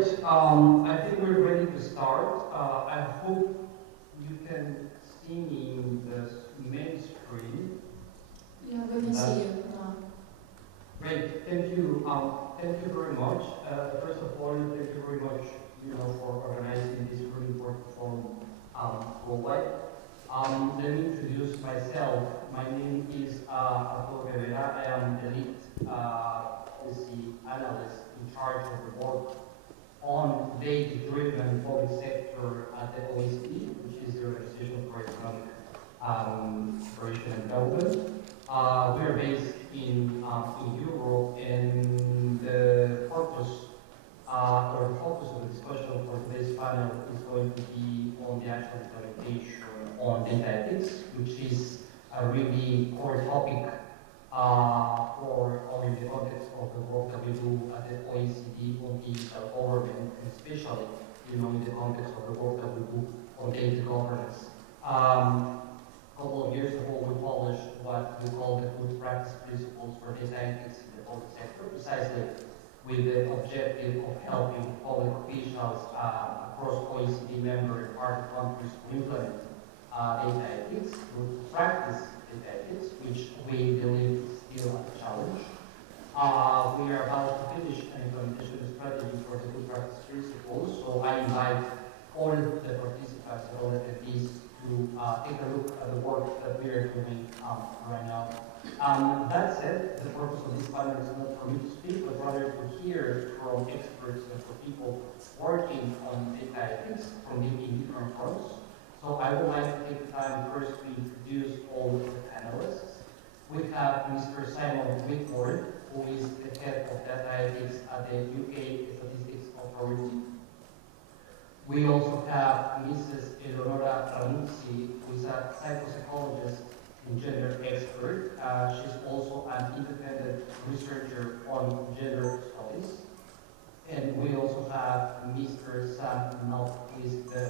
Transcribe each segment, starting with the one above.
Great. I think we're ready to start. I hope you can see me in the main screen. Yeah, we can see you now. Great. Thank you. Thank you very much. First of all, thank you very much, for organizing this really important forum worldwide. Let me introduce myself. My name is Organiser. I am the lead policy analyst in charge of the work on data-driven public sector at the OECD, which is the Organization for Economic Cooperation and Development. We are based in Europe, and the purpose or the focus of the discussion for today's panel is going to be on the actual implementation on data ethics, which is a really core topic or in the context of the work that we do at the OECD on digital government, and especially, in the context of the work that we do on data governance. A couple of years ago, we published what we call the Good Practice Principles for data ethics in the public sector, precisely with the objective of helping public officials across OECD member and partner countries to implement data ethics, to practice data ethics, which we believe is still a challenge. We are about to finish an implementation strategy for the Good Practice Principles, so I invite all the participants and all the attendees to take a look at the work that we are doing right now. That said, the purpose of this panel is not for me to speak, but rather to hear from experts and from people working on data ethics from in different fronts. So I would like to take time first to introduce all of the panelists. We have Mr. Simon Whitmore, who is the head of data ethics at the UK Statistics Authority. We also have Mrs. Eleonora Ramuzzi, who is a psychopsychologist and gender expert. She's also an independent researcher on gender studies. And we also have Mr. Sam Knopf, who is the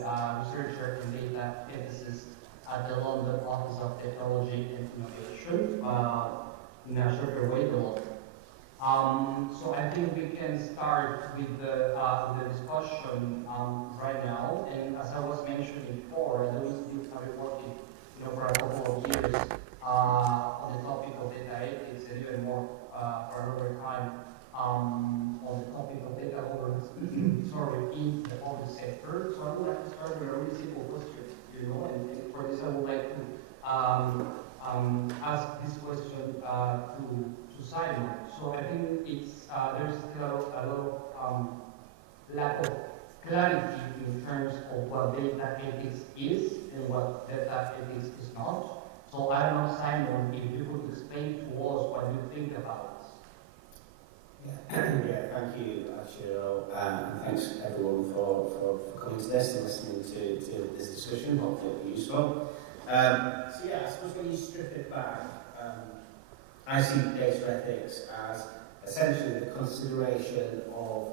researcher in data ethicist at the London Office of Technology and Innovation, in a shorter way, the LOTI. So I think we can start with the discussion right now. And as I was mentioning before, the OECD have been working, for a couple of years on the topic of data ethics, and even more for another time on the topic of data governance. Sorry, in the public sector. So I would like to start with a really simple question, and for this I would like to ask this question to Simon. So I think it's there's still a lot of lack of clarity in terms of what data ethics is and what data ethics is not. So I don't know, Simon, if you could explain to us what you think about this. Yeah, thank you, Ashiro, and thanks everyone for coming to this and listening to this discussion. Hopefully it'll be useful. So yeah, I suppose when you strip it back, I see data ethics as essentially the consideration of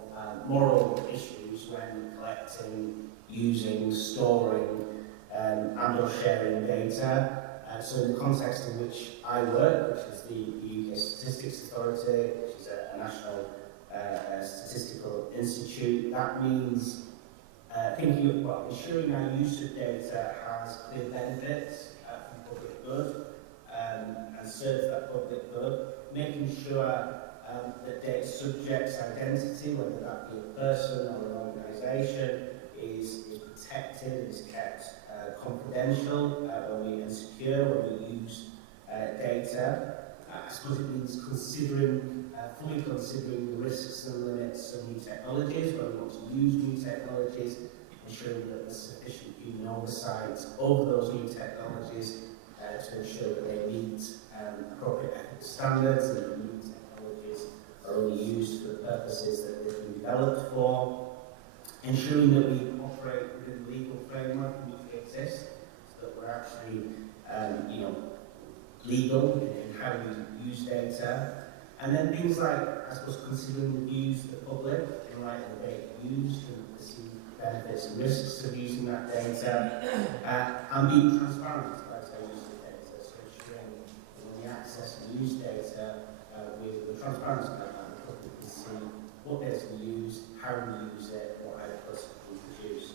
moral issues when collecting, using, storing, and or sharing data. So in the context in which I work, which is the UK Statistics Authority, which is a national statistical institute, that means thinking about ensuring our use of data has clear benefits for public good and serves that public good, making sure that data subject's identity, whether that be a person or an organisation, is protected, is kept confidential and secure when we use data. I suppose it means fully considering the risks and limits of new technologies, when we want to use new technologies, ensuring that there's sufficient human oversight over those new technologies to ensure that they meet appropriate ethical standards and that new technologies are only used for the purposes that they've been developed for, ensuring that we operate within the legal framework in which we exist, so that we're actually legal in how we use data. And then things like, I suppose, considering the views of the public in light of the data used and the benefits and risks of using that data, and being transparent about how we use the data, so ensuring that when we access and use data, we're transparent about that, the public can see what data we use, how we use it, what outputs we produce.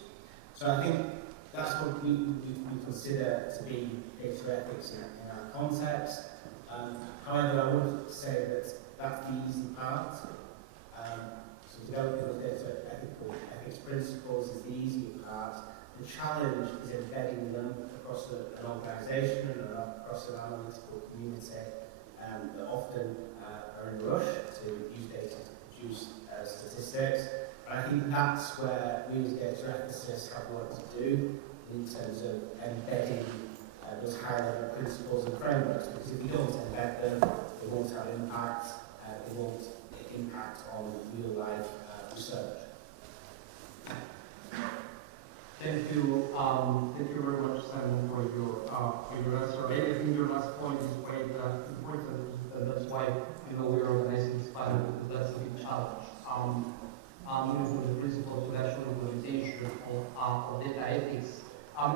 So I think that's what we consider to be data ethics in our context. However, I would say that that's the easy part. So developing those data ethics principles is the easy part. The challenge is embedding them across an organisation and across an analytical community that often are in a rush to use data to produce statistics. And I think that's where we as data ethicists have work to do in terms of embedding those high-level principles and frameworks, because if you don't embed them, they won't have impact, they won't impact on real-life research. Thank you very much, Simon, for your answer. I think your last point is quite important, and that's why we're organizing this panel, because that's a big challenge. From the principle of national implementation of data ethics.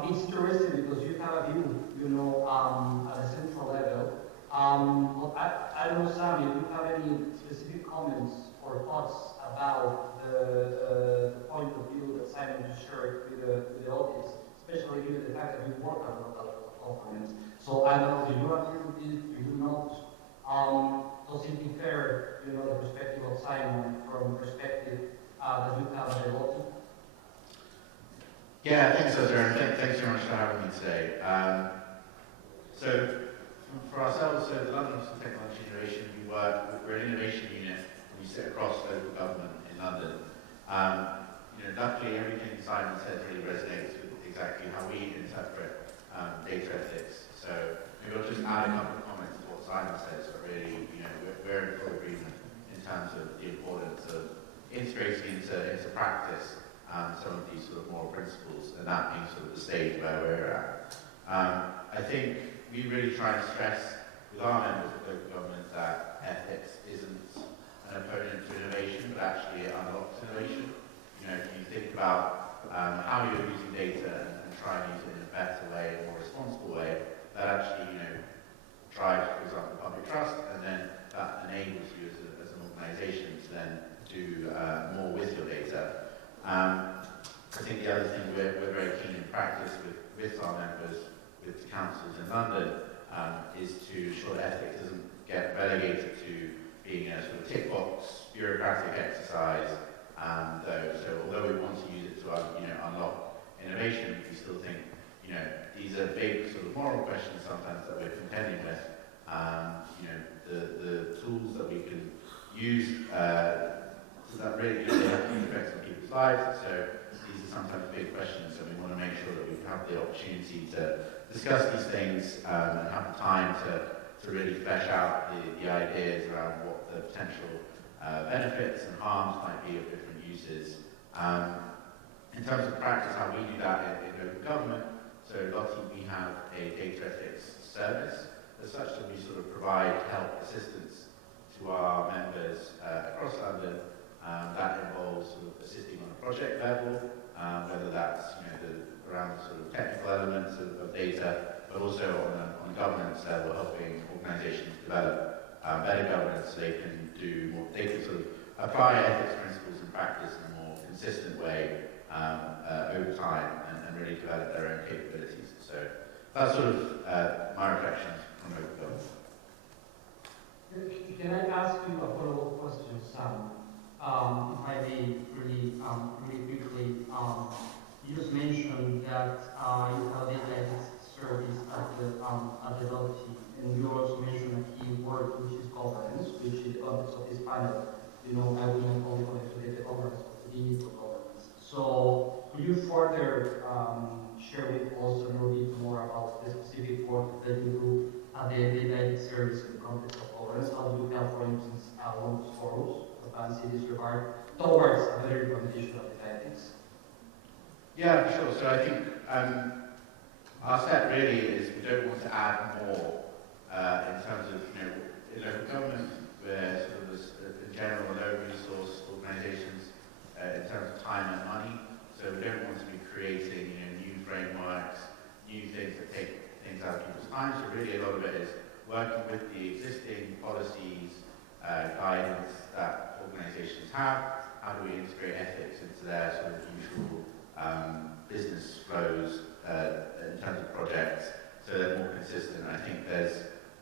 It's interesting because you have a view, at a central level. I don't know, Sam, if you have any specific comments or thoughts about the point of view that Simon just shared with the audience, especially given the fact that you work on local governments. So I don't know, do you agree with this? Do you not? Does it differ, the perspective of Simon from the perspective that you have at the LOTI? Yeah, thanks, Ezra, and thanks very much for having me today. So, for ourselves, the London Office of Technology Innovation, we're an innovation unit, and we sit across local government in London. Luckily, everything Simon said really resonates with exactly how we interpret data ethics. So, maybe I'll just add a couple of comments to what Simon says, but really, we're in full agreement in terms of the importance of integrating into practice some of these sort of moral principles, and that being sort of the stage where we're at. I think we really try and stress with our members of local government that ethics isn't an opponent to innovation, but actually it unlocks innovation. If you think about how you're using data and try and use it in a better way, a more responsible way, that actually, drives, for example, public trust, and then that enables you as an organisation to then do more with your data. I think the other thing we're very keen in practice with our members, with the councils in London, is to ensure that ethics doesn't get relegated to being a sort of tick box bureaucratic exercise. So although we want to use it to unlock innovation, we still think these are big sort of moral questions sometimes that we're contending with. The tools that we can use that really have huge effects on people's lives. So these are sometimes big questions, and we want to make sure that we have the opportunity to discuss these things and have the time to really flesh out the ideas around what the potential benefits and harms might be of different uses. In terms of practice, how we do that in local government, so LOTI, we have a data ethics service as such that we sort of provide help, assistance to our members across London. That involves sort of assisting on a project level, whether that's around the sort of technical elements of data, but also on a governance level, helping organisations develop better governance so they can do more, they can sort of apply ethics principles in practice in a more consistent way over time and really develop their own capabilities. So that's sort of my reflections from local government. Can I ask you a follow-up question, Sam? If I may, really quickly, you just mentioned that you have a data ethics service at the LOTI, and you also mentioned a key word, which is governance, which in the context of this panel, I will not only connect to data governance, but to digital governance. So, could you further share with us a little bit more about the specific work that you do at the data ethics service in the context of governance? How do you help, for instance, one of boroughs in this regard towards a better implementation of data ethics? Yeah, for sure. So I think our step really is we don't want to add more in terms of, in local government, we're sort of in general low resource organisations in terms of time and money. So we don't want to be creating new frameworks, new things that take things out of people's time. So really a lot of it is working with the existing policies guidance that organisations have? How do we integrate ethics into their sort of usual business flows in terms of projects so they're more consistent? I think there's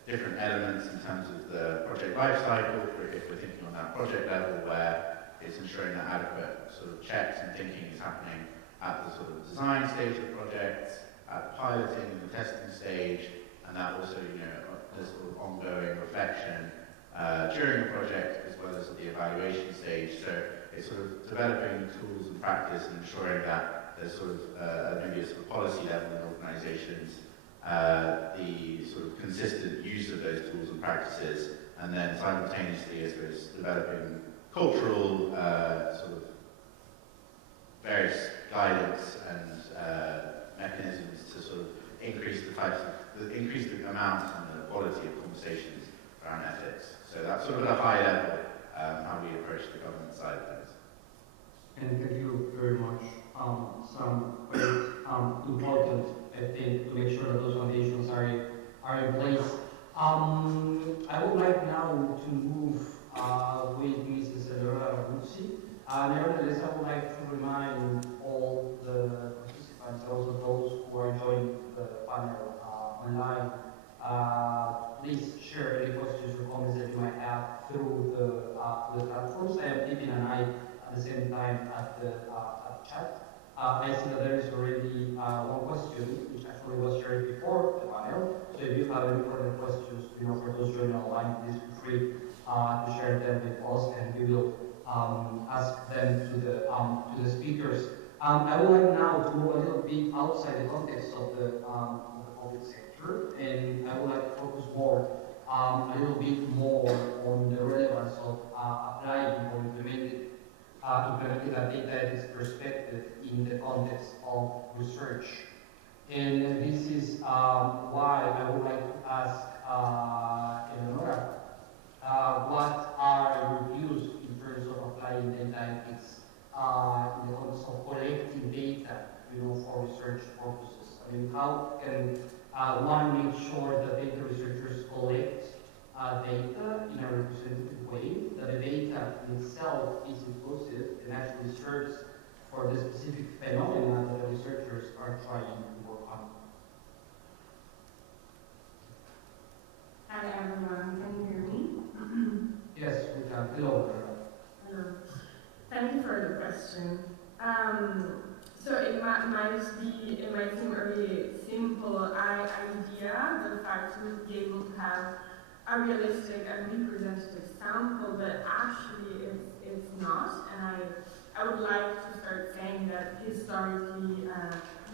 different elements in terms of the project life cycle, if we're thinking on that project level, where it's ensuring that adequate sort of checks and thinking is happening at the sort of design stage of projects, at the piloting and the testing stage, and that also, there's sort of ongoing reflection during the project as well as at the evaluation stage. So it's sort of developing tools and practice and ensuring that there's sort of maybe a sort of policy level in organisations, the sort of consistent use of those tools and practices, and then simultaneously, I suppose, developing cultural sort of various guidance and mechanisms to sort of increase the amount and the quality of conversations around ethics. So that's sort of at a high level how we approach the government side of things. And thank you very much. Some very important, I think, to make sure that those foundations are in place. I would like now to move with Mrs. LOTI. Nevertheless, I would like to remind all the participants, also those who are joining the panel online, please share any questions or comments that you might have through the platforms. I am keeping an eye at the same time at the chat. I see that there is already one question, which actually was shared before the panel. So if you have any further questions, for those joining online, please feel free to share them with us, and we will ask them to the speakers. I would like now to move a little bit outside the context of the public sector, and I would like to focus a little bit more on the relevance of applying or implementing a data ethics perspective in the context of research. And this is why I would like to ask Eleonora, what are your views in terms of applying data ethics in the context of collecting data, for research purposes? I mean, how can one make sure that data researchers collect data in a representative way, that the data in itself is inclusive and actually serves for the specific phenomena that the researchers are trying to work on? Hi everyone, can you hear me? Yes, we can. Hello. Hello. Thank you for the question. So it might seem a really simple idea, the fact to be able to have a realistic and representative sample, but actually it's not. And I would like to start saying that historically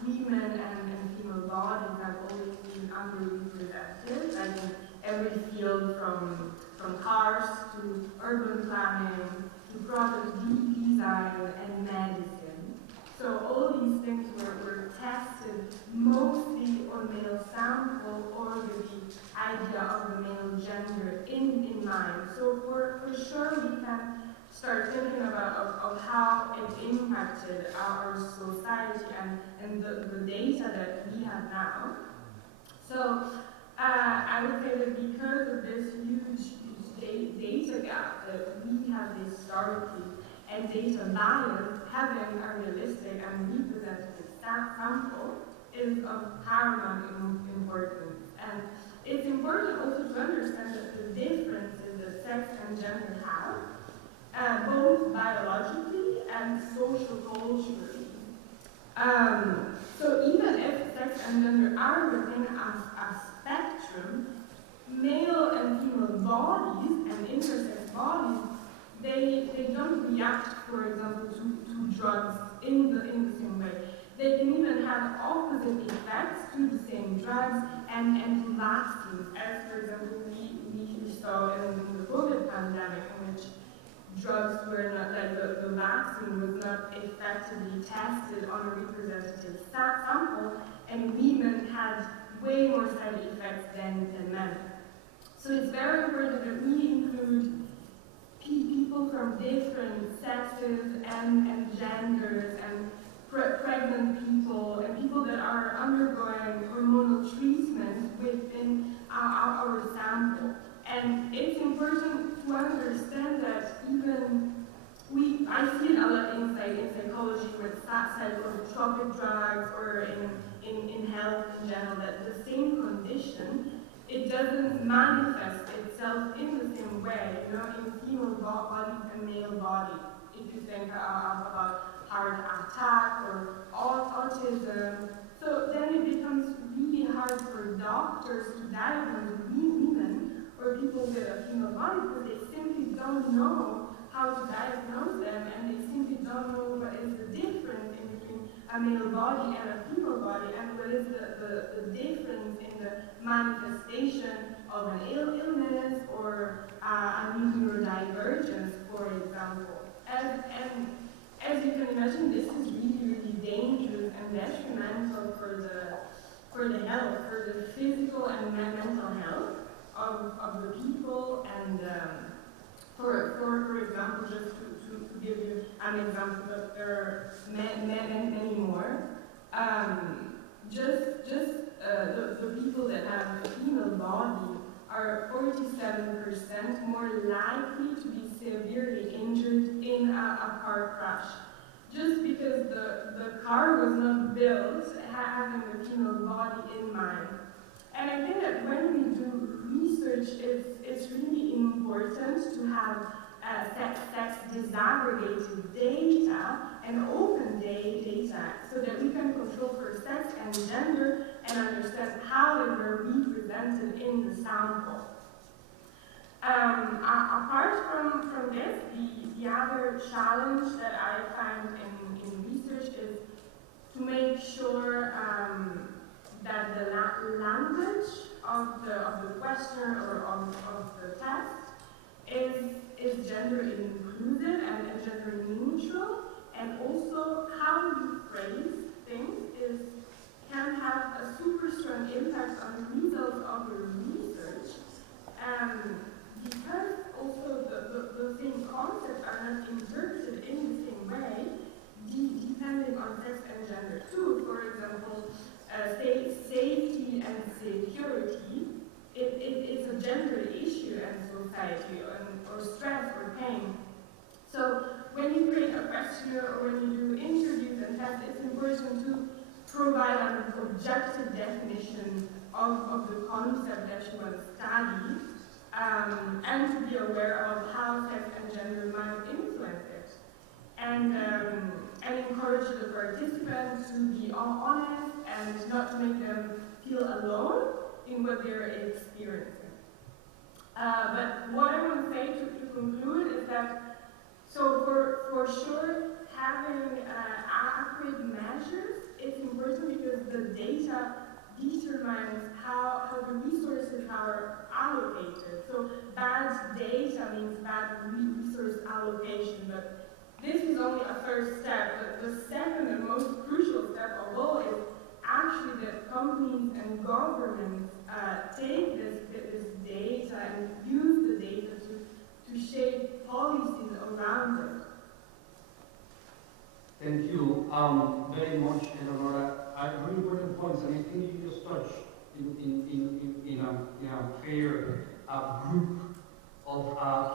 women and female bodies have always been underrepresented, like in every field from cars to urban planning to product design and medicine. So all these things were tested mostly on male sample or with the idea of the male gender in mind. So for sure we can start thinking of how it impacted our society and the data that we have now. So I would say that because of this huge data gap that we have historically and data bias, having a realistic and representative sample is of paramount importance. And it's important also to understand that the differences that sex and gender have, both biologically and social-culturally. So even if sex and gender are within a spectrum, male and female bodies and intersex bodies, they don't react, for example, to drugs in the same way. They can even have opposite effects to the same drugs and to vaccines, as for example we saw in the COVID pandemic, in which drugs were not, like the vaccine was not effectively tested on a representative sample, and women had way more side effects than men. So it's very important that we include people from different sexes and genders and pregnant people and people that are undergoing hormonal treatment within our sample. And it's important to understand that even I see it a lot in psychology with psychotropic drugs or in health in general, that the same condition, it doesn't manifest itself in the same way, you know, in female bodies and male bodies. If you think about heart attack or autism, so then it becomes really hard for doctors to diagnose women or people with a female body because they simply don't know how to diagnose them, and they simply don't know what is the difference in between a male body and a female body, and what is the difference in the manifestation of an illness or a neurodivergence, for example. And as you can imagine, this is really, really dangerous and detrimental for the health, for the physical and mental health of the people. And for example, just to give you an example, but there are many more. The people that have a female body are 47% more likely to be severely injured in a car crash. Just because the car was not built having the female body in mind. And I think that when we do research, it's really important to have sex disaggregated data and open data so that we can control for sex and gender and understand how they were represented in the sample. Apart from this, the other challenge that I find in research is to make sure that the language of the question or of the test is gender inclusive and gender neutral, and also how you phrase things can have a super strong impact on the results of your research. Because also the same concepts are not interpreted in the same way, depending on sex and gender too. For example, safety and security, it's a gender issue in society, or stress or pain. So when you create a questionnaire or when you do interviews and tests, it's important to provide an objective definition of the concept that you want to study, and to be aware of how sex and gender might influence it. And encourage the participants to be honest and not to make them feel alone in what they're experiencing. But what I want to say to conclude is that, so for sure, having accurate measures, it's important because the data determines how the resources are allocated. So bad data means bad resource allocation, but this is only a first step. The second and most crucial step of all is actually that companies and governments take this data and use the data to shape policies around it. Thank you very much, Eleonora. Very important points, and I think you just touched in a fair group of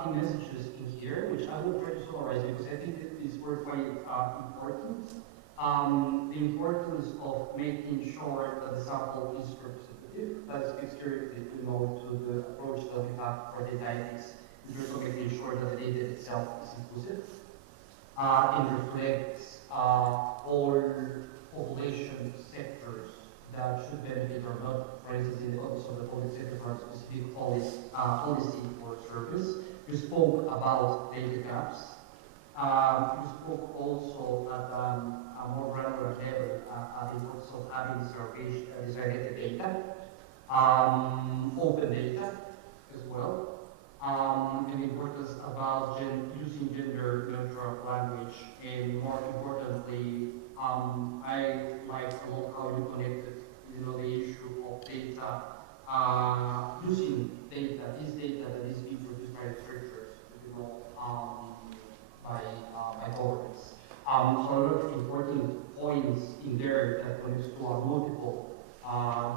key messages in here, which I will try to summarize because I think that these were quite important. The importance of making sure that the sample is representative. That speaks directly to the approach that we have for data ethics in terms of making sure that the data itself is inclusive. It reflects all population sectors that should benefit or not. For instance, in the office of the public sector for a specific policy or service. You spoke about data gaps. You spoke also at a more granular level at the importance of having disaggregated data, open data as well. And the importance about using gender neutral language, and more importantly, I like a lot how you connected, the issue of data, using data, this data that is being produced by researchers, by governments. So a lot of important points in there that connects to multiple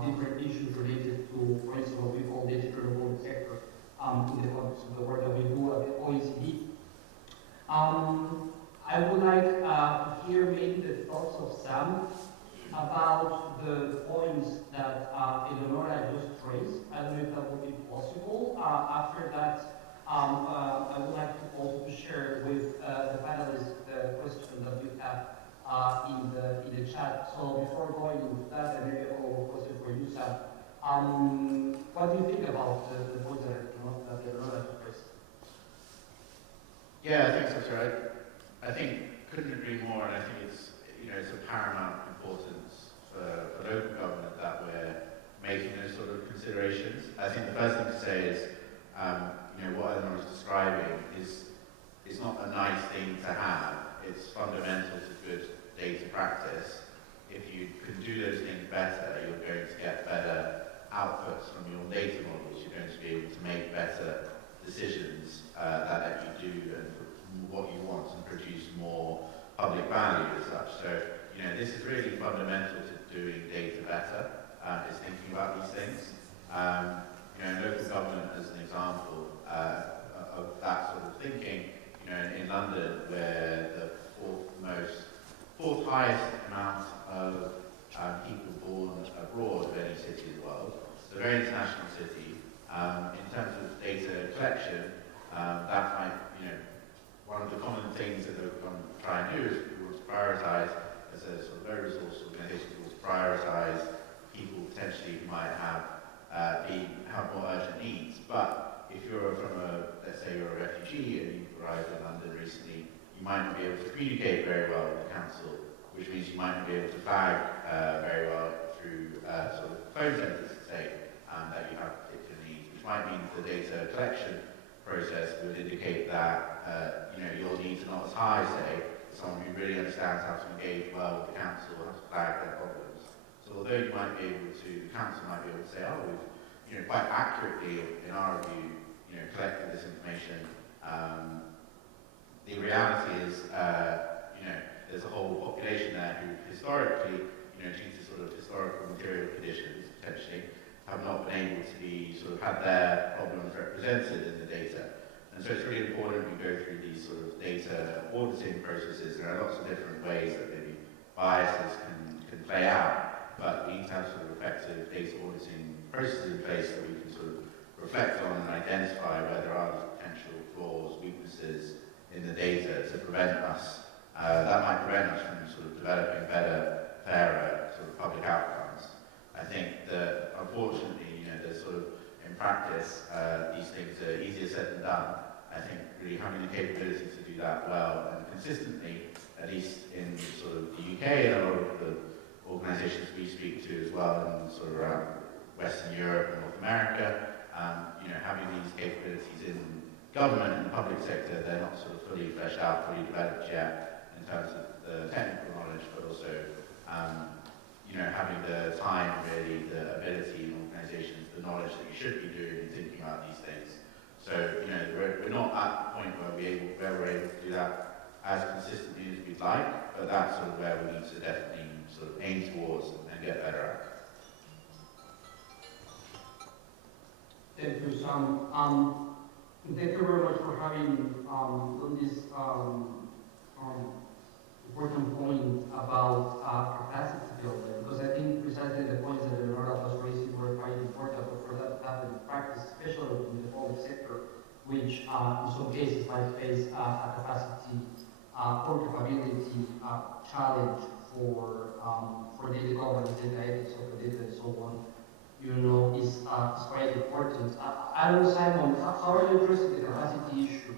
different issues related to, for instance, what we call data-driven sector. in the context of the work that we do at the OECD. I would like to hear maybe the thoughts of Sam about the points that Eleonora just raised. I don't know if that would be possible. After that, I would like to also share with the panelists the question that we have in the chat. So before going into that, and maybe a follow-up question for you, Sam, what do you think about the points that Eleonora just raised? Yeah, I think that's right. I think couldn't agree more, and I think it's it's of paramount importance for local government that we're making those sort of considerations. I think the first thing to say is what Eleanor was describing is not a nice thing to have. It's fundamental to good data practice. If you can do those things better, you're going to get better outputs from your data models. You're going to be able to make better decisions that you do and what you want and produce more public value as such. So, this is really fundamental to doing data better, is thinking about these things. Local government as an example of that sort of thinking, in London, where the fourth highest amount of people born abroad of any city in the world. It's a very international city. In terms of data collection, that might, one of the common things that we're going to try and do is we want to prioritize, as a sort of low resource organisation, we want to prioritize people potentially who might have more urgent needs. But if you're let's say you're a refugee and you've arrived in London recently, you might not be able to communicate very well with the council, which means you might not be able to flag very well through sort of phone centres to say that you have particular needs, which might mean the data collection process would indicate that your needs are not as high, say, as someone who really understands how to engage well with the council, how to flag their problems. So although you might be able to, the council might be able to say, oh, we've quite accurately, in our view, collected this information. The reality is, there's a whole population there who historically, due to sort of historical material conditions, potentially, have not been able to be had their problems represented in the data. And so it's really important we go through these sort of data auditing processes. There are lots of different ways that maybe biases can play out, but we need to have sort of effective data auditing processes in place that we can sort of reflect on and identify where there are potential flaws, weaknesses in the data to prevent us, that might prevent us from sort of developing better, fairer sort of public outcomes. I think that unfortunately, there's sort of in practice, these things are easier said than done. I think really having the capability to do that well and consistently, at least in sort of the UK and a lot of the organisations we speak to as well, and sort of around Western Europe and North America, having these capabilities in government and the public sector, they're not sort of fully fleshed out, fully developed yet in terms of the technical knowledge, but also having the time, really, the ability in organisations, the knowledge that you should be doing and thinking about these things. So, we're not at the point where we're able to do that as consistently as we'd like, but that's sort of where we need to definitely sort of aim towards and get better at. Thank you, Sam. Thank you very much for having this important point about capacity building, because I think precisely the points that Leonora was raising were quite important for that to happen in practice, especially in the public sector, which in some cases might face a capacity or capability challenge for data governance, data ethics of the data, and so on. Is quite important. I don't know, Simon, how are you addressing the capacity issue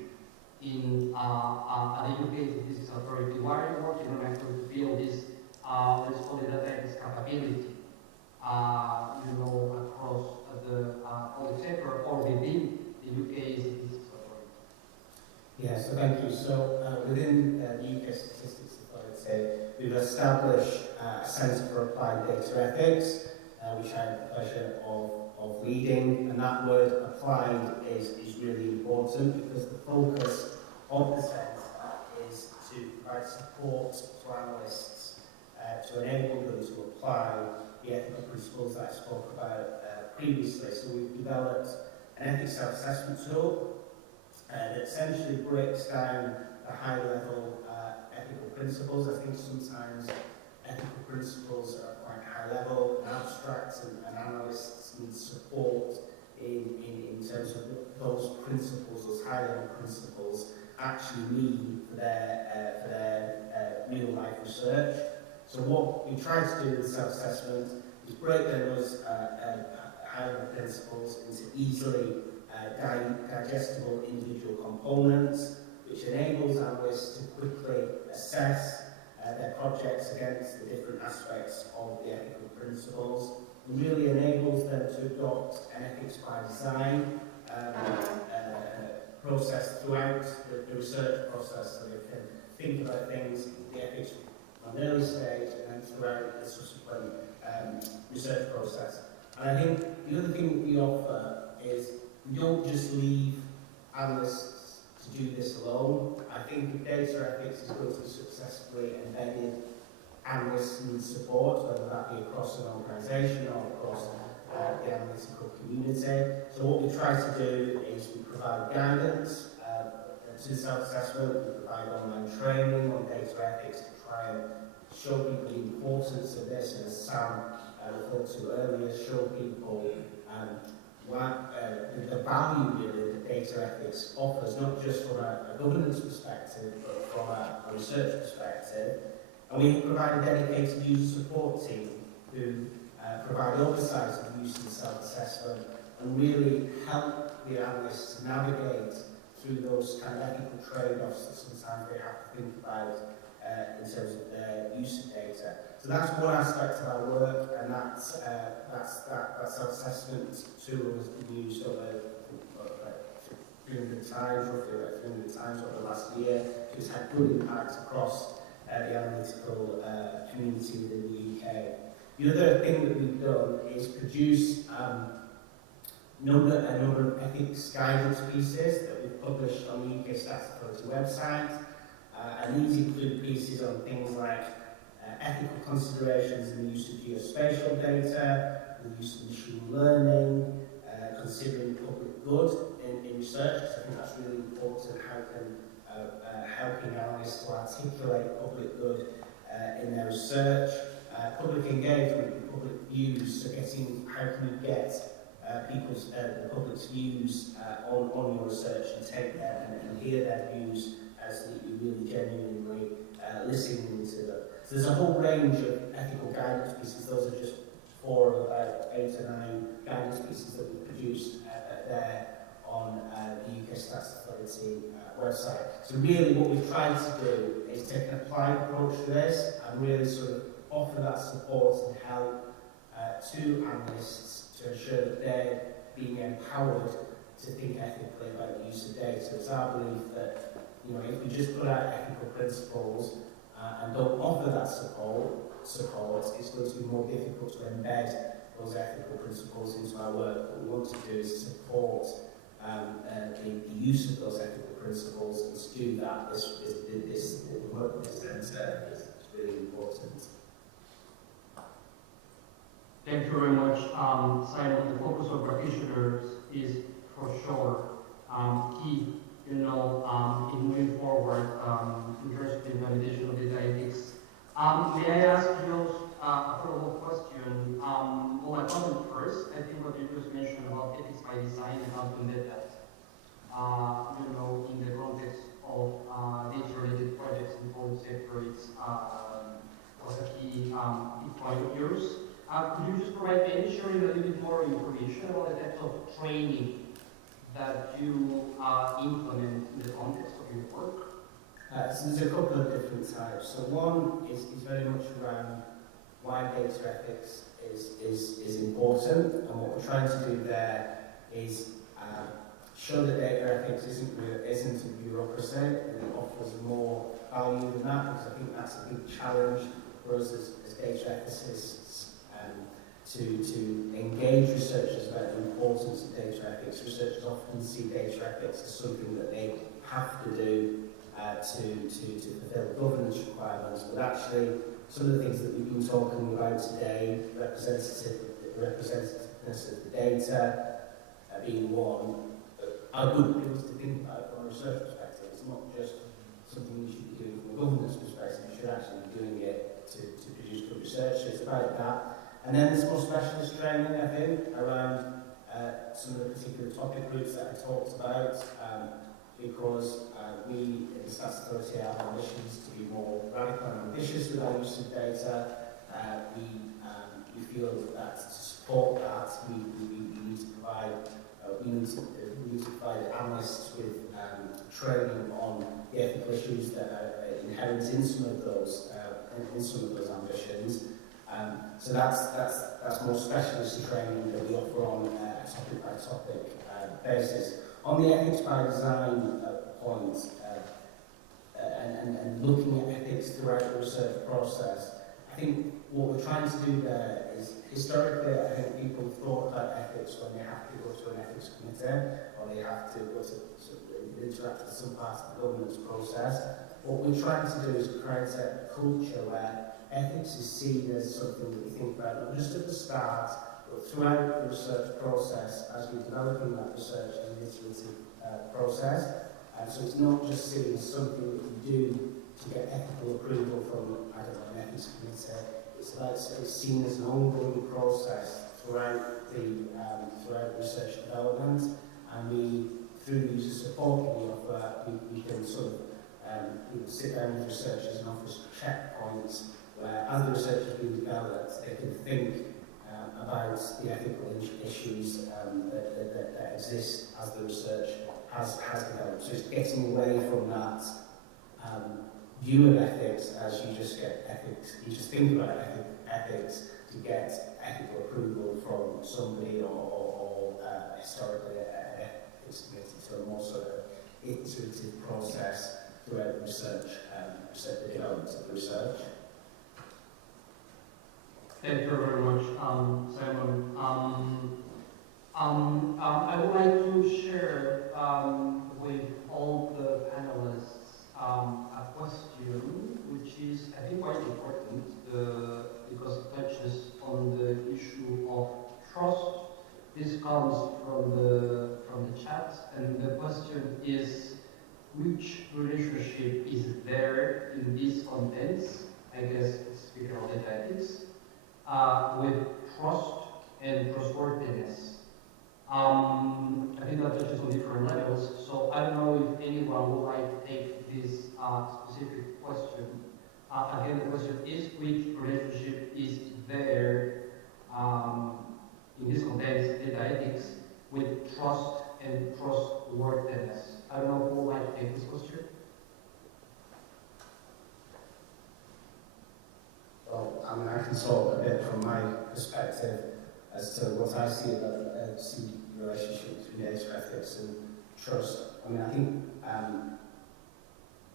in an UK statistics authority? Why are you working on actually to build this, let's call it data ethics capability, across the public sector or within the UK statistics authority? Yeah, so thank you. So within the UK Statistics Authority, we've established a Centre for Applied Data Ethics, which I have the pleasure of leading, and that word applied is really important because the focus of the centre is to provide support to analysts to enable them to apply the ethical principles that I spoke about previously. So we've developed an ethics self-assessment tool that essentially breaks down the high-level ethical principles. I think sometimes ethical principles are quite high-level and abstract, and analysts need support in terms of what those principles, those high-level principles, actually mean for their real-life research. So what we try to do with self-assessment is break down those high-level principles into easily digestible individual components, which enables analysts to quickly assess their projects against the different aspects of the ethical principles, and really enables them to adopt an ethics by design process throughout the research process, so they can think about things, the ethics on an early stage and then throughout the subsequent research process. And I think the other thing that we offer is we don't just leave analysts to do this alone. I think if data ethics is going to be successfully embedded, analysts need support, whether that be across an organisation or across the analytical community. So what we try to do is we provide guidance to self-assessment, we provide online training on data ethics to try and show people the importance of this, and as Sam referred to earlier, show people the value really that data ethics offers, not just from a governance perspective, but from a research perspective. And we provide a dedicated user support team who provide oversight of use and self-assessment and really help the analysts navigate through those kind of ethical trade-offs that sometimes they have to think about in terms of their use of data. So that's one aspect of our work, and that self-assessment tool has been used over 300 times, roughly about 300 times over the last year. It's had good impact across the analytical community within the UK. The other thing that we've done is produce a number of ethics guidance pieces that we've published on the UK Statutory website. And these include pieces on things like ethical considerations in the use of geospatial data, the use of machine learning, considering public good in research, because I think that's really important, helping analysts to articulate public good in their research, public engagement and public views, so how can you get the public's views on your research and take them and hear their views as you really genuinely listening to them. So there's a whole range of ethical guidance pieces. Those are just 4 of about 8 or 9 guidance pieces that we've produced there on the UK Statutory website. So really what we've tried to do is take an applied approach to this and really sort of offer that support and help to analysts to ensure that they're being empowered to think ethically about the use of data. It's our belief that if we just put out ethical principles and don't offer that support, it's going to be more difficult to embed those ethical principles into our work. What we want to do is support the use of those ethical principles, and to do that, this work this centre is really important. Thank you very much, Simon. The focus of practitioners is for sure key, in moving forward in terms of the implementation of data ethics. May I ask you a follow-up question? Well, my comment first. I think what you just mentioned about ethics by design and how to embed that, in the context of data-related projects in the public sector, was a key point of yours. Could you just provide maybe sharing a little bit more information about the types of training that you implement in the context of your work? So there's a couple of different types. So one is very much around why data ethics is important, and what we're trying to do there is show that data ethics isn't a bureaucracy, and it offers more value than that, because I think that's a big challenge for us as data ethicists. To engage researchers about the importance of data ethics. Researchers often see data ethics as something that they have to do to fulfill governance requirements, but actually some of the things that we've been talking about today, representativeness of the data, being one, are good things to think about from a research perspective. It's not just something you should be doing from a governance perspective, you should actually be doing it to produce good research. So it's about that. And then there's more specialist training, I think, around some of the particular topic groups that I talked about, because we at the Stats Authority have ambitions to be more radical and ambitious with our use of data. We feel that to support that, we need to provide analysts with training on the ethical issues that are inherent in some of those ambitions. So that's more specialist training that we offer on a topic by topic basis. On the ethics by design point, and looking at ethics throughout the research process, I think what we're trying to do there is, historically, I think people have thought about ethics when they have to go to an ethics committee, or they have to go to interact with some part of the governance process. What we're trying to do is create a culture where ethics is seen as something that we think about not just at the start, but throughout the research process as we're developing that research and iterative process. And so it's not just seen as something that we do to get ethical approval from, I don't know, an ethics committee. It's seen as an ongoing process throughout the research development, and we, through the user support we offer, we can sort of sit down with researchers and offer checkpoints where, as the research has been developed, they can think about the ethical issues that exist as the research has developed. So it's getting away from that view of ethics as you just get ethics, you just think about ethics to get ethical approval from somebody or historically an ethics committee, so a more sort of iterative process throughout the research, the development of the research. Thank you very much, Simon. I would like to share with all the panelists a question which is, I think, quite important because it touches on the issue of trust. This comes from the chat, and the question is, which relationship is there in these contents? I guess it's speaking of data ethics, with trust and trustworthiness. I think that touches on different levels, so I don't know if anyone would like to take this specific question. Again, the question is, which relationship is there in this context, data ethics, with trust and trustworthiness? I don't know who would like to take this question. Well, I mean, I can talk a bit from my perspective as to what I see about the relationship between data ethics and trust. I mean, I think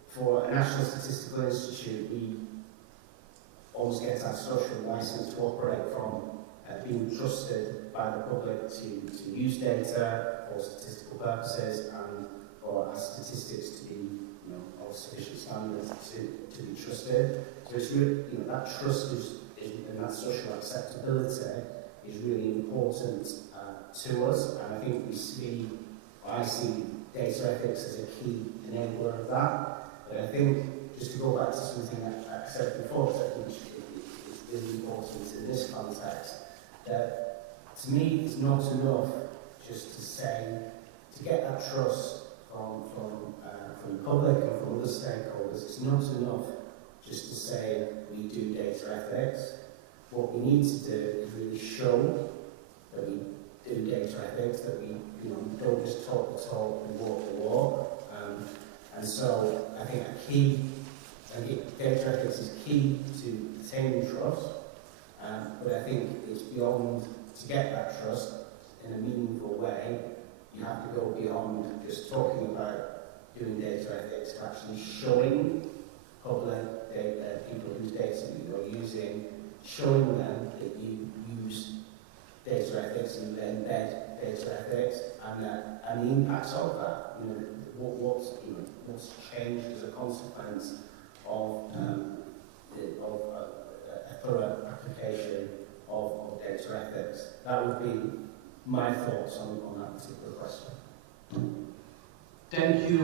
for a National Statistical Institute, we almost get our social license to operate from being trusted by the public to use data for statistical purposes and for our statistics to be, of sufficient standards to be trusted. So it's really, that trust and that social acceptability is really important to us, and I think I see data ethics as a key enabler of that. But I think, just to go back to something I said before, which is really important in this context, that to me it's not enough just to say, to get that trust from the public and from other stakeholders, it's not enough just to say we do data ethics. What we need to do is really show that we do data ethics, that we don't just talk the talk, we walk the walk. And so I think data ethics is key to attaining trust, but I think it's beyond, to get that trust in a meaningful way, you have to go beyond just talking about doing data ethics to actually showing public data, people whose data you are using, showing them that you use data ethics and embed data ethics, and the impacts of that. What's changed as a consequence of a thorough application of data ethics. That would be my thoughts on that particular question. Thank you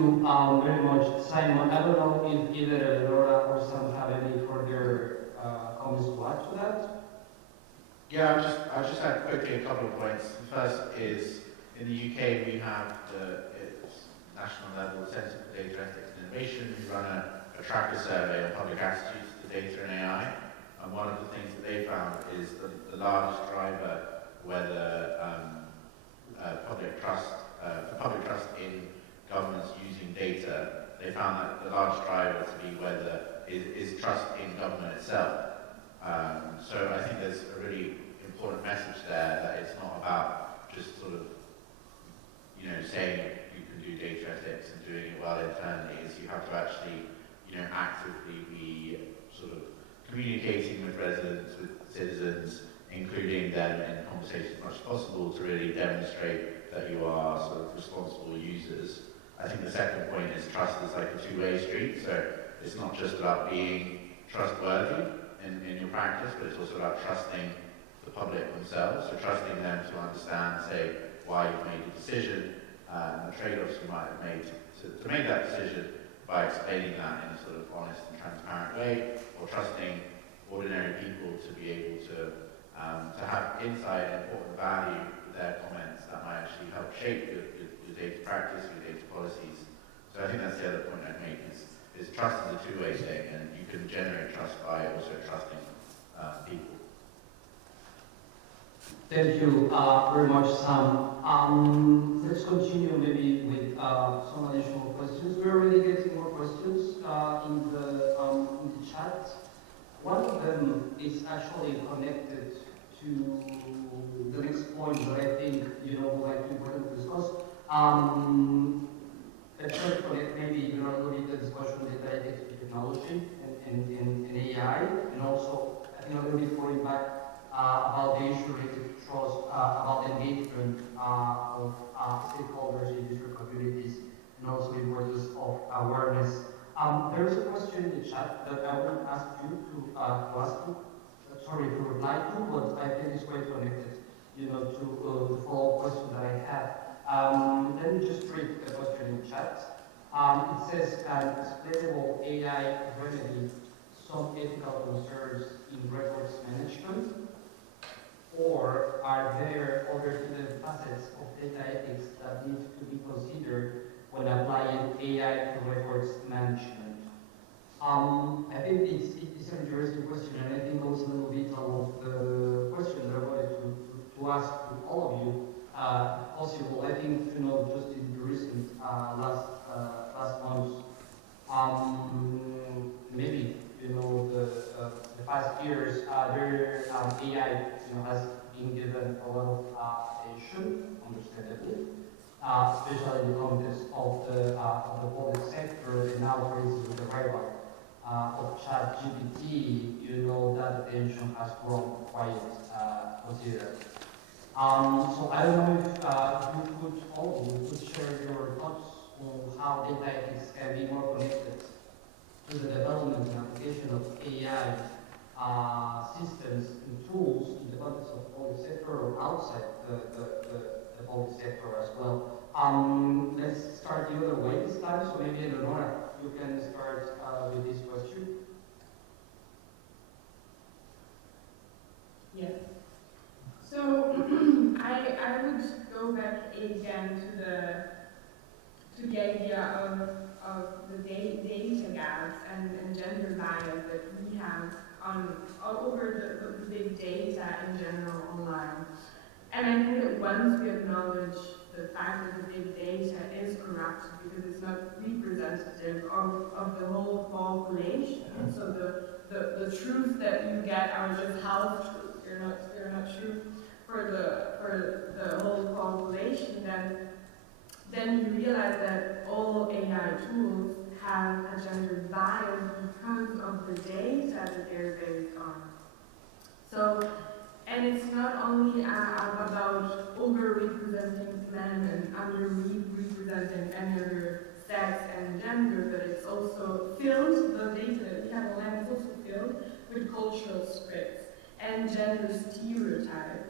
very much, Simon. I don't know if either Laura or Sam have any further comments to add to that. Yeah, I'll just add quickly a couple of points. The first is, in the UK, we have it's national level Centre for Data Ethics and Innovation, who run a tracker survey on public attitudes to data and AI. And one of the things that they found is the largest driver whether public trust in governments using data, they found that the largest driver to be whether is trust in government itself. So I think there's a really important message there that it's not about just sort of, saying you can do data ethics and doing it well internally. Is you have to actually, actively be sort of communicating with residents, with citizens, including them in conversations as much as possible to really demonstrate that you are sort of responsible users. I think the second point is trust is like a two-way street, so it's not just about being trustworthy in your practice, but it's also about trusting the public themselves, so trusting them to understand, say, why you've made a decision, and the trade-offs you might have made to make that decision by explaining that in a sort of honest and transparent way, or trusting ordinary people to be able to have insight and important value with their comments that might actually help shape your data practice, your data policies. So I think that's the other point I'd make is trust is a two-way thing, and you can generate trust by also trusting people. Thank you very much, Sam. Let's continue maybe with some additional questions. We're already getting more questions in the chat. One of them is actually connected to the next point that I think like important to discuss. Let's try to connect maybe a little bit the discussion with data ethics to technology and AI, and also I think a little bit going back about the issue related to trust, about engagement of stakeholders in user communities, and also the importance of awareness. There is a question in the chat that I will ask you to reply to, but I think it's quite connected, to the follow-up question that I had. Let me just read the question in the chat. It says, can explainable AI remedy some ethical concerns in records management? Or are there other hidden facets of data ethics that need to be considered when applying AI to records management? I think it's an interesting question, and I think goes a little bit of the question that I wanted to ask to all of you, if possible. I think, just in the recent last months, maybe, the past years, AI, has been given a lot of attention, understandably, especially in the context of the public sector, and now, for instance, with the arrival of ChatGPT, that attention has grown quite considerably. So I don't know if all of you could share your thoughts on how data ethics can be more connected to the development and application of AI systems and tools in the context of the public sector or outside the public sector as well. Let's start the other way this time. So maybe Eleonora, you can start with this question. Yes. So I would go back again to the idea of the data gaps and gender bias that we have all over the big data in general online. And I think that once we acknowledge the fact that the big data is corrupt because it's not representative of the whole population, so the truths that you get are just half truths, they're not true for the whole population, then you realize that all AI tools have a gender bias because of the data that they're based on. So, and it's not only about over-representing men and under-representing any other sex and gender, but it's also filled, the data that we have online is also filled with cultural scripts and gender stereotypes.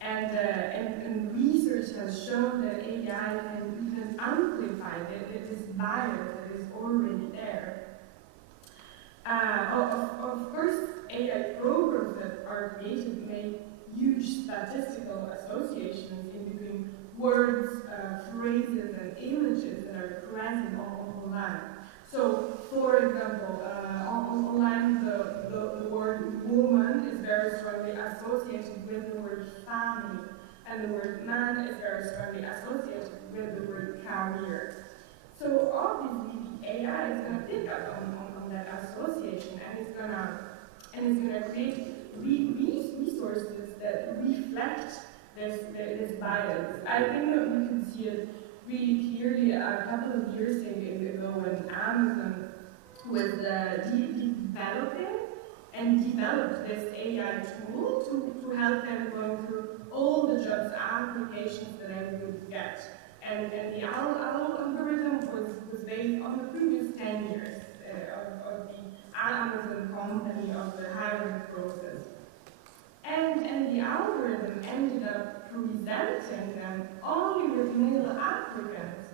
And research has shown that AI can even amplify this bias that is already there. Of course, AI programs that are created make huge statistical associations in between words, phrases, and images that are present online. So, for example, online the word woman is very strongly associated with the word family, and the word man is very strongly associated with the word career. So obviously the AI is going to pick up on that association, and it's going to create resources that reflect this bias. I think that we can see it really clearly a couple of years ago when Amazon was developing and developed this AI tool to help them going through all the jobs applications that they would get. And the algorithm was based on the previous 10 years of the Amazon company, of the hiring process. And the algorithm ended up presenting them only with male applicants.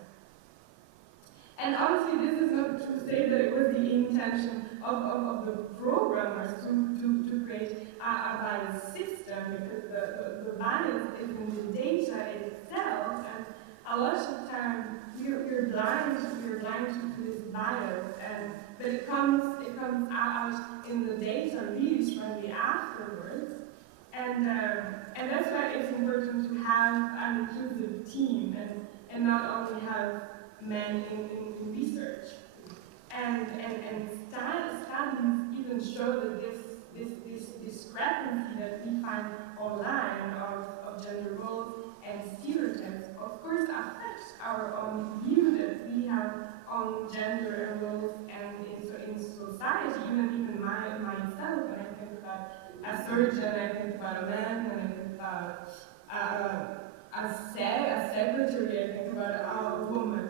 And honestly, this is not to say that it was the intention of the programmers to create a biased system, because the bias is in the data itself, and a lot of times you're blind to this bias, but it comes out in the data really strongly afterwards. And that's why it's important to have an inclusive team and not only have men in research. And studies even show that this discrepancy that we find online of gender roles and stereotypes, of course, affects our own view that we have on gender and roles and in society. Even myself, when I think about a surgeon, I think about a man, when I think about a secretary, I think about a woman.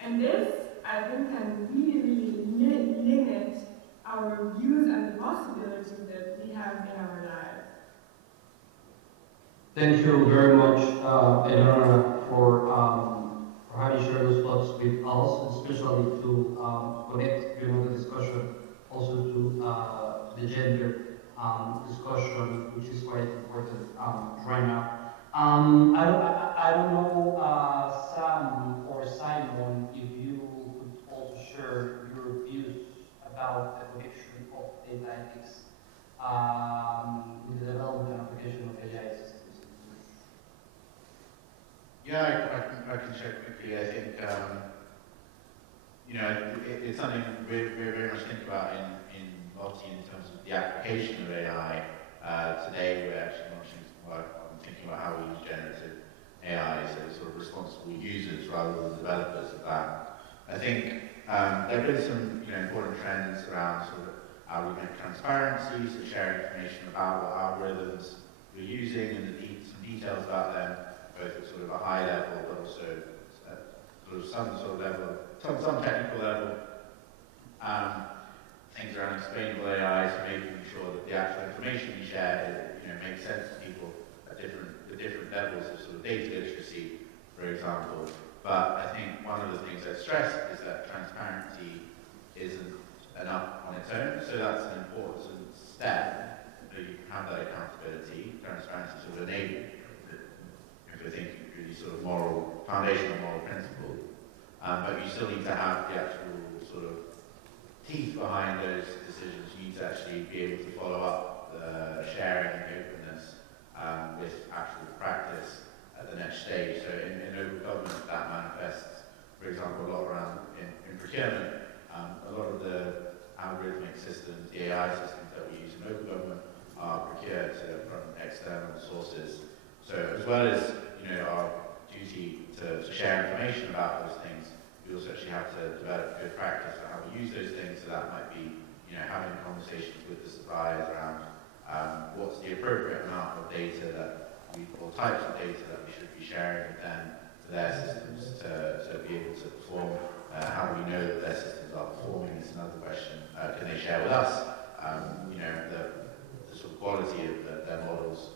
And this, I think, can really limit our views and the possibilities that we have in our lives. Thank you very much, Eleonora, for having shared those thoughts with us, especially to connect the discussion also to the gender discussion, which is quite important right now. I don't know, Sam or Simon, if you could also share your views about the connection of data ethics with the development and application of AI systems. Yeah, I can share quickly. I think, it's something we very much think about in LOTI in terms of the application of AI. Today we're actually launching work on thinking about how we use generative AI as sort of responsible users rather than developers of that. I think there have been some important trends around sort of how we make transparency, so sharing information about what algorithms we're using and some details about them, both at sort of a high level, but also at some sort of level, some technical level. Things around explainable AI, so making sure that the actual information we share makes sense to people at different levels of sort of data literacy, for example. But I think one of the things I stress is that transparency isn't enough on its own, so that's an important step. You can have that accountability, transparency sort of enable, if we're thinking really sort of foundational moral principle. But you still need to have the actual sort of teeth behind those decisions. You need to actually be able to follow up the sharing and openness with actual practice at the next stage. So in local government, that manifests, for example, a lot around in procurement. A lot of the algorithmic systems, the AI systems that we use in local government are procured from external sources. So as well as our duty to share information about those things, we also actually have to develop good practice for how we use those things. So that might be having conversations with the suppliers around what's the appropriate amount of data or types of data that we should be sharing with them to their systems to be able to perform. How do we know that their systems are performing is another question. Can they share with us the sort of quality of their models?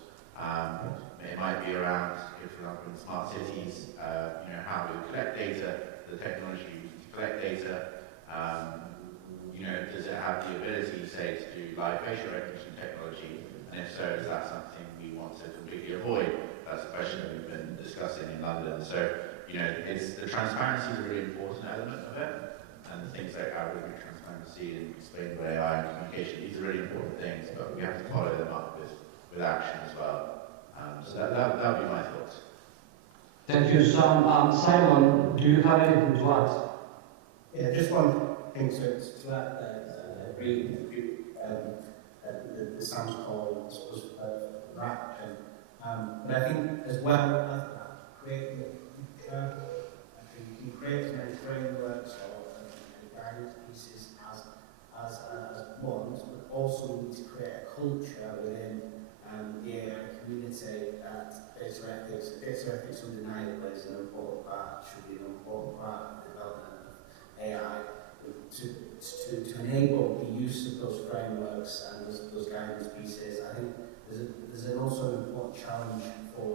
It might be around, for example, in smart cities, how we collect data, the technology we use to collect data. Does it have the ability, say, to do live facial recognition technology? And if so, is that something we want to completely avoid? That's a question that we've been discussing in London. So, the transparency is a really important element of it, and the things like algorithmic transparency and explainable AI and communication, these are really important things, but we have to follow them up with action as well. So that would be my thoughts. Thank you, Sam. Simon, do you have anything to add? Yeah, just one thing to add there. I agree the Sam's call was rapid. But I think as well as that, creating a future, I think you can create as many frameworks or guidance pieces as ones, but also we need to create a culture within the AI community that data ethics undeniably is an important part, should be an important part of the development of AI to enable the use of those frameworks and those guidance pieces. I think there's also an important challenge for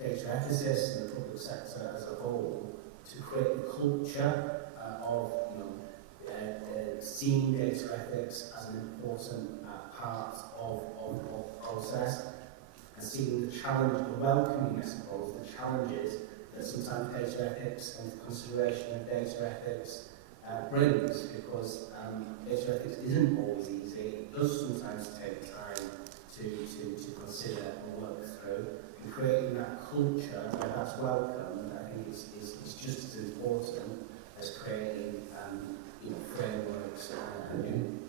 data ethicists and the public sector as a whole to create the culture of seeing data ethics as an important part of the process, and seeing the challenge, the welcoming, I suppose, the challenges that sometimes data ethics and consideration of data ethics brings, because data ethics isn't always easy. It does sometimes take time to consider and work through, and creating that culture where that's welcomed, I think is just as important as creating frameworks and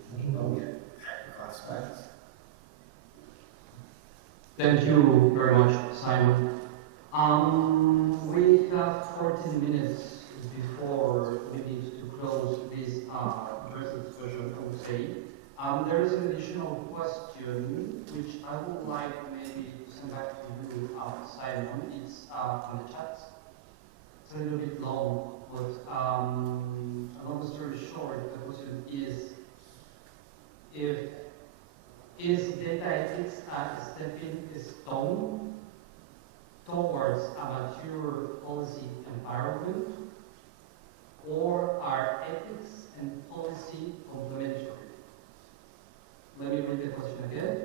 technical aspects. Thank you very much, Simon. We have 14 minutes before we need to close this first discussion, I would say. There is an additional question which I would like maybe to send back to you, Simon. It's on the chat. It's a little bit long, but a long story short, the question is data ethics a stepping stone towards a mature policy environment, or are ethics and policy complementary? Let me read the question again.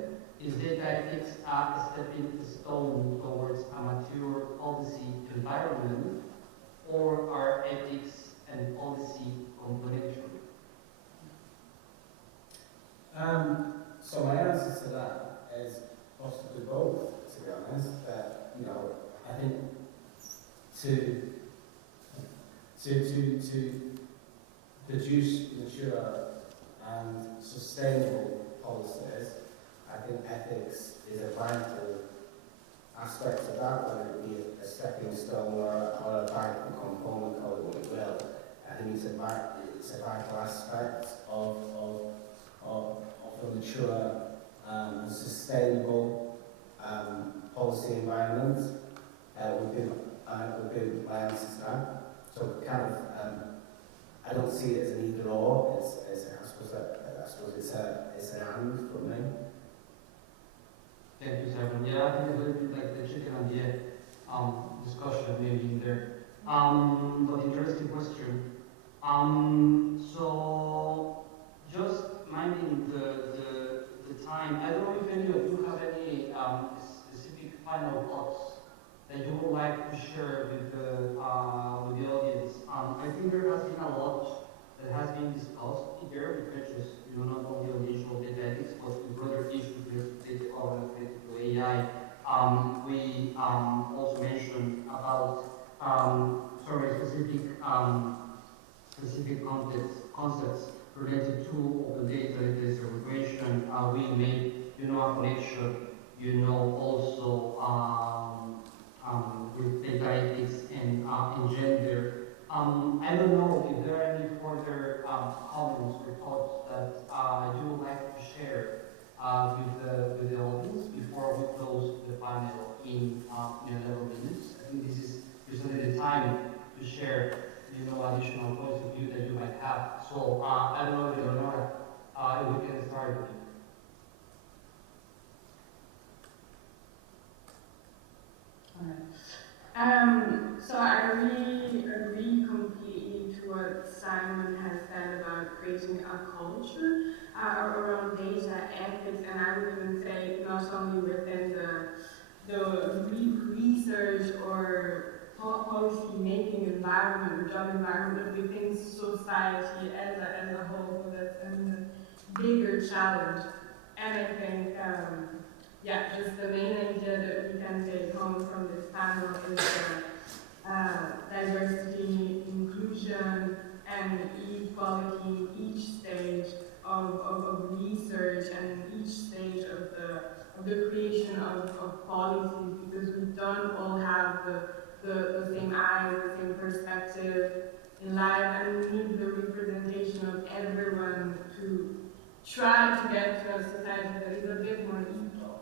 Is data ethics a stepping stone towards a mature policy environment, or are ethics and policy complementary? So my answer to that is possibly both, to be honest. I think to produce mature and sustainable policies, I think ethics is a vital aspect of that, whether it be a stepping stone or a vital component, call it what you will. I think it's a vital aspect of a mature and sustainable policy environment. Would be my answer to that. So I don't see it as an either or. I suppose it's an and for me. Thank you, Simon. Yeah, I think it's a little bit like the chicken and the egg discussion maybe in there. But interesting question. So just minding the time, I don't know if any of you have any specific final thoughts that you would like to share with the audience. I think there has been a lot that has been discussed here, which touches not only on the issue of data ethics, but the broader issues related to AI. We also mentioned about specific concepts related to open data, data segregation. We made a connection, also with data ethics and gender. I don't know if there are any further comments or thoughts that you would like to share with the audience before we close the panel in 11 minutes. I think this is usually the time to share additional points of view that you might have. So I don't know, Leonora, if we can start with you. So I really agree completely to what Simon has said about creating a culture around data ethics, and I would even say not only within the research or policy making environment or job environment, but within society as a whole. So that's a bigger challenge. And I think, yeah, just the main idea that we can take home from this panel is diversity, inclusion, and equality in each stage of research and each stage of the creation of policies, because we don't all have the same eye, the same perspective in life, and we need the representation of everyone to try to get to a society that is a bit more equal.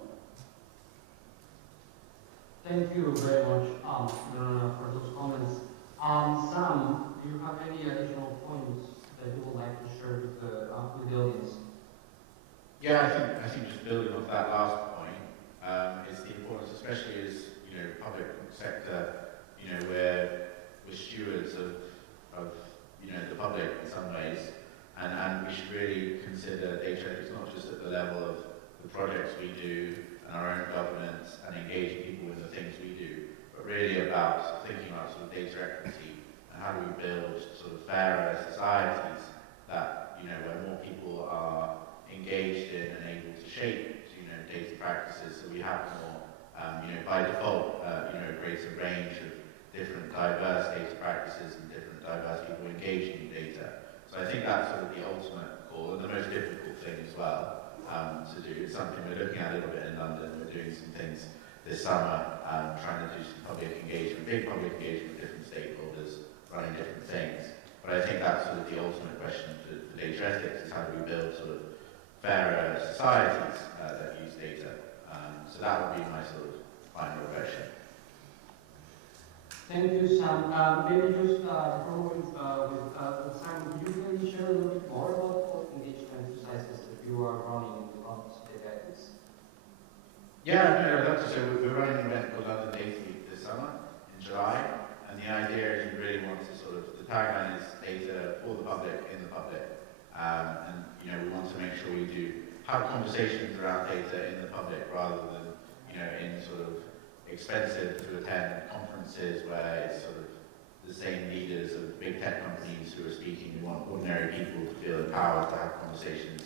Thank you very much for those comments. Sam, do you have any additional points that you would like to share with the audience? Yeah, I think just building off that last point is the importance, especially as public sector, we're stewards of the public in some ways, and we should really consider data ethics not just at the level of the projects we do and our own governance and engaging people in the things we do, but really about thinking about sort of data equity and how do we build sort of fairer societies that where more people are engaged in and able to shape data practices, so we have more by default a greater range of different diverse data practices and different diverse people engaging in data. So I think that's sort of the ultimate goal and the most difficult thing as well to do. It's something we're looking at a little bit in London. We're doing some things this summer, trying to do some public engagement, big public engagement with different stakeholders, running different things. But I think that's sort of the ultimate question for data ethics, is how do we build sort of fairer societies that use data. So that would be my sort of final reflection. Thank you, Sam. Maybe just before with Sam, could you maybe share a little bit more about what engagement exercises that you are running in the context of data ethics? Yeah, I'd love to. So we're running an event called London Data Week this summer in July, and the idea is we really want to sort of, the tagline is data for the public, in the public, and we want to make sure we do have conversations around data in the public rather than in sort of expensive to attend conferences where it's sort of the same leaders of big tech companies who are speaking. We want ordinary people to feel empowered to have conversations.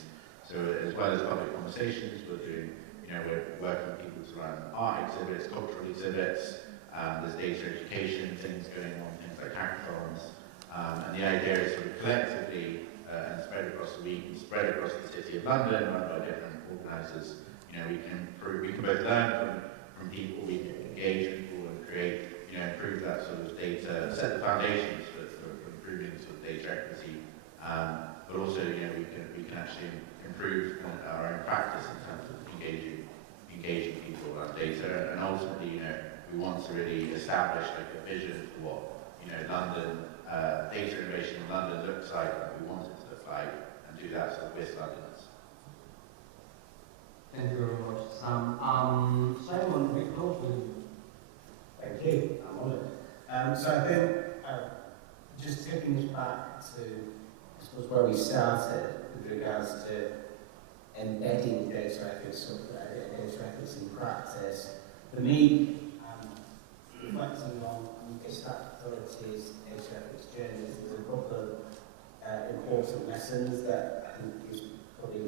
So as well as public conversations, we're doing, we're working with people to run art exhibits, cultural exhibits, there's data education, things going on, things like hackathons. And the idea is sort of collectively and spread across the week and spread across the City of London, run by different organisers. We can both learn from people, we can engage people and create, improve that sort of data, set the foundations for improving sort of data equity. But also, we can actually improve our own practice in terms of engaging people around data. And ultimately, we want to really establish like a vision for what London data innovation in London looks like, what we want it to look like, and do that sort of with Londoners. Thank you very much, Sam. Simon, we close with you. Thank you, I'm honoured. So I think, just taking us back to, I suppose, where we started with regards to embedding data ethics in practice, for me, reflecting on UK Authority's data ethics journeys, there's a couple of important lessons that I think is probably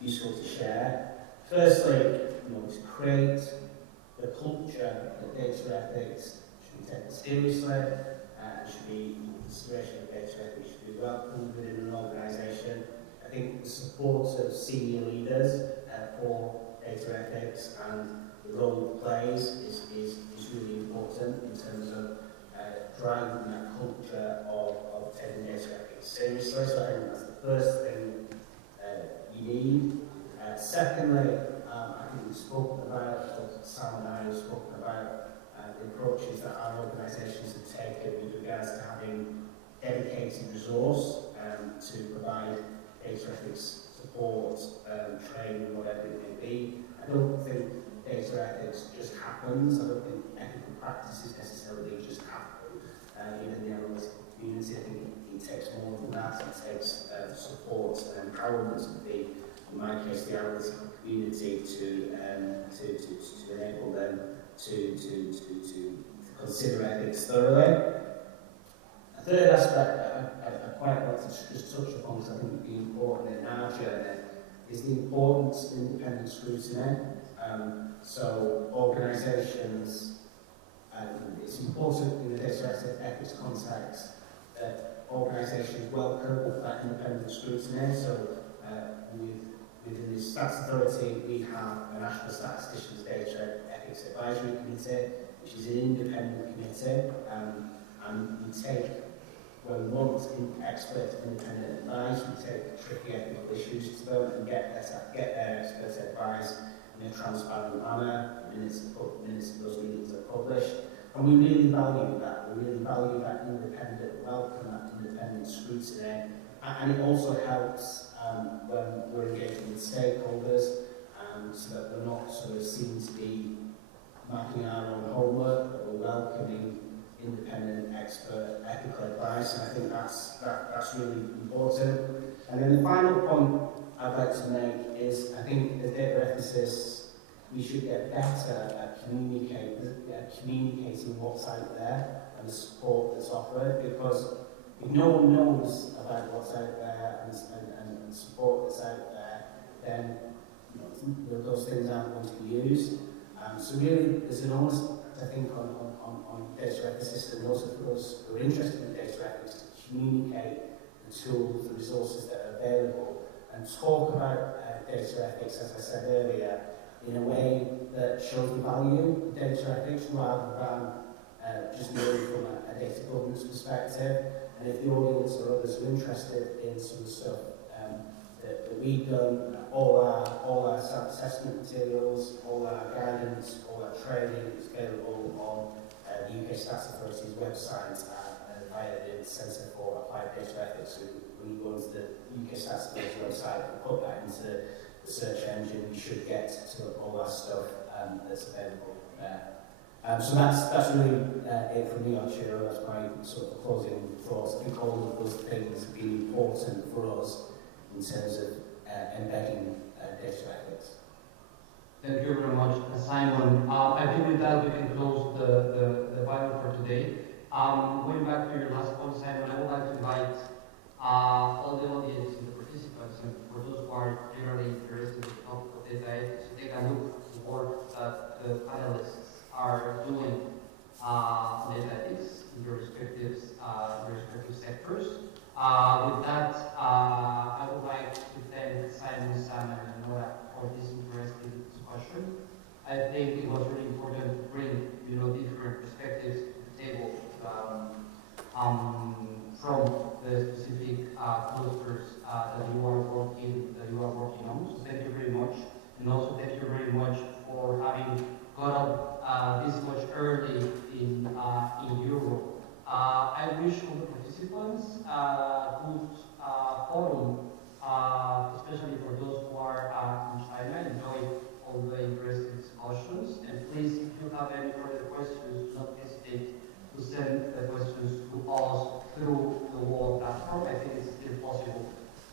useful to share. Firstly, to create the culture that data ethics should be taken seriously, and should be, consideration of data ethics should be welcomed within an organisation. I think the support of senior leaders for data ethics and the role it plays is really important in terms of driving that culture of taking data ethics seriously. So I think that's the first thing you need. Secondly, I think we've spoken about, or Sam and I have spoken about the approaches that our organisations have taken with regards to having dedicated resource to provide data ethics support, training, whatever it may be. I don't think data ethics just happens. I don't think ethical practices necessarily just happen. Even the analytical community, I think it takes more than that. It takes support and empowerment of the, in my case, the analytical community to enable them to consider ethics thoroughly. A third aspect I quite like to just touch upon, because I think would be important in our journey, is the importance of independent scrutiny. So organisations, it's important in the data ethics context that organisations welcome that independent scrutiny. So within the Stats Authority, we have a National Statisticians Data Ethics Advisory Committee, which is an independent committee, and we take, when we want expert independent advice, we take tricky ethical issues to them and get their expert advice in a transparent manner. Minutes of those meetings are published. And we really value that. We really value that independent welcome, that independent scrutiny. And it also helps when we're engaging with stakeholders, so that we're not sort of seen to be marking our own homework, but we're welcoming independent expert ethical advice, and I think that's really important. And then the final point I'd like to make is, I think as data ethicists, we should get better at communicating what's out there and the support that's offered, because if no one knows about what's out there and support that's out there, then those things aren't going to be used. So really, there's an onus, I think, on data ethicists and also for those who are interested in data ethics to communicate the tools, the resources that are available, and talk about data ethics, as I said earlier, in a way that shows the value of data ethics rather than just merely from a data governance perspective. And if the audience or others are interested in some stuff that we've done, all our self-assessment materials, all our guidance, all our training is available on the UK Stats Authority's website via the Centre for Applied Data Ethics. So when you go into the UK Stats Authority website and put that into the search engine, you should get to all our stuff that's available there. So that's really it from me, Archie. That's my sort of closing thoughts. I think all of those things have been important for us in terms of embedding data ethics. Thank you very much, Simon. I think with that we can close the panel for today. Going back to your last point, Simon, I would like to invite all the audience and the participants, and for those who are generally interested in the topic of data ethics, to take a look at the work that the panelists are doing on data ethics in their respective sectors. With that, I would like to thank Simon, Sam, and Nora for this interesting discussion. I think it was really important to bring, different perspectives to the table from the specific clusters that you are working on. So thank you very much, and also thank you very much for having got up this much early in Europe. I wish all the participants good forum, especially for those who are in China. Enjoy all the interesting discussions, and please, if you have any further questions, do not hesitate to send the questions to us through the wall platform. I think it's still possible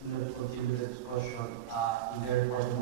to continue the discussion in the recording